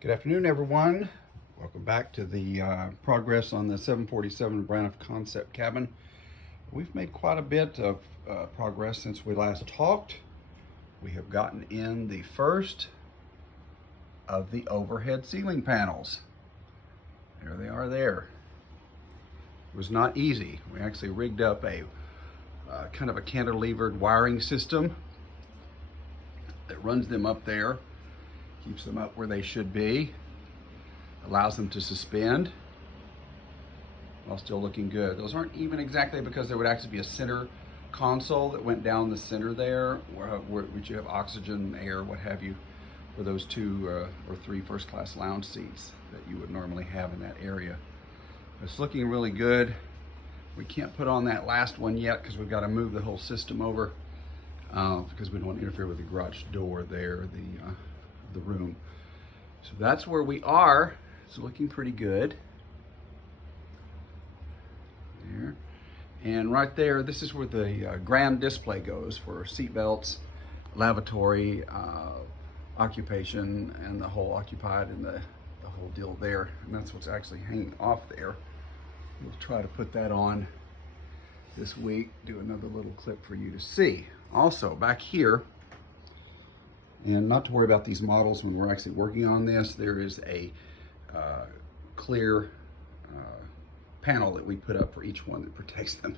Good afternoon, everyone. Welcome back to the progress on the 747 Braniff concept cabin. We've made quite a bit of progress since we last talked. We have gotten in the first of the overhead ceiling panels. There they are there. It was not easy. We actually rigged up a kind of a cantilevered wiring system that runs them up there, keeps them up where they should be, allows them to suspend while still looking good. Those aren't even exactly, because there would actually be a center console that went down the center there, which you have oxygen, air, what have you, for those 2 or 3 first-class lounge seats that you would normally have in that area. It's looking really good. We can't put on that last one yet because we've got to move the whole system over because we don't want to interfere with the garage door there, the room. So that's where we are. It's looking pretty good. There. And right there, this is where the grand display goes for seat belts, lavatory, occupation, and the whole occupied, and the whole deal there. And that's what's actually hanging off there. We'll try to put that on this week, do another little clip for you to see. Also, back here, and not to worry about these models when we're actually working on this, there is a clear panel that we put up for each one that protects them.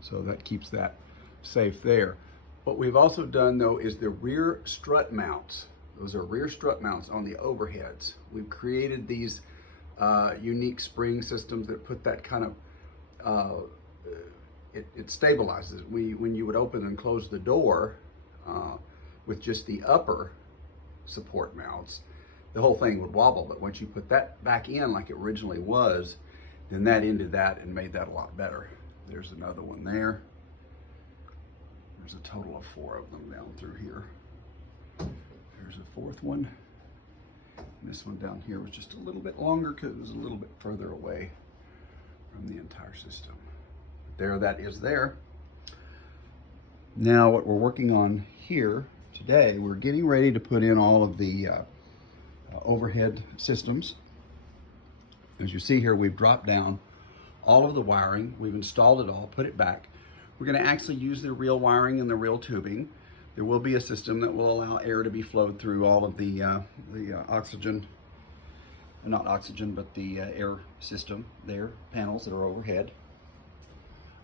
So that keeps that safe there. What we've also done, though, is the rear strut mounts. Those are rear strut mounts on the overheads. We've created these unique spring systems that put that kind of, it stabilizes. When you would open and close the door with just the upper support mounts, the whole thing would wobble. But once you put that back in like it originally was, then that ended that and made that a lot better. There's another one there. There's a total of 4 of them down through here. There's a 4th one. And this one down here was just a little bit longer because it was a little bit further away from the entire system. There, that is there. Now what we're working on here today, we're getting ready to put in all of the overhead systems. As you see here, we've dropped down all of the wiring. We've installed it all, put it back. We're going to actually use the real wiring and the real tubing. There will be a system that will allow air to be flowed through all of the oxygen, not oxygen, but the air system there, panels that are overhead.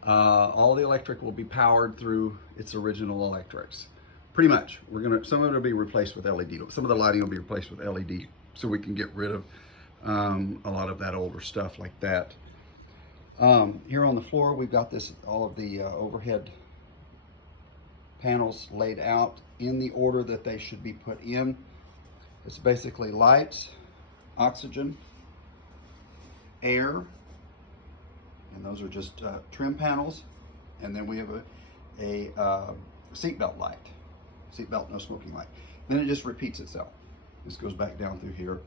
All the electric will be powered through its original electrics. Pretty much. Some of it will be replaced with LED. Some of the lighting will be replaced with LED, so we can get rid of a lot of that older stuff like that. Here on the floor, we've got all of the overhead panels laid out in the order that they should be put in. It's basically lights, oxygen, air, and those are just trim panels. And then we have a seatbelt light. Seatbelt, no smoking light. Then it just repeats itself. This goes back down through here.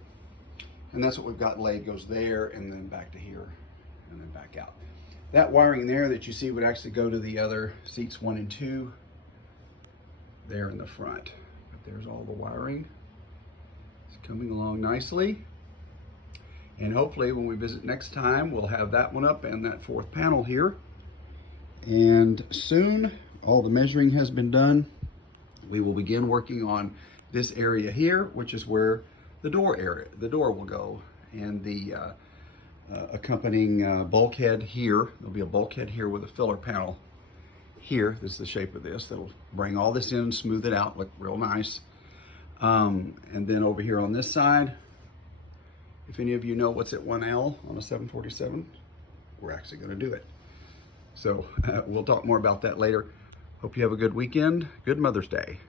And that's what we've got laid, goes there and then back to here and then back out. That wiring there that you see would actually go to the other seats 1 and 2 there in the front. But there's all the wiring. It's coming along nicely. And hopefully when we visit next time, we'll have that one up and that 4th panel here. And soon, all the measuring has been done. We will begin working on this area here, which is where the door will go, and the accompanying bulkhead here. There'll be a bulkhead here with a filler panel here. This is the shape of this. That'll bring all this in and smooth it out, look real nice. And then over here on this side, if any of you know what's at 1L on a 747, we're actually going to do it. So we'll talk more about that later. Hope you have a good weekend. Good Mother's Day.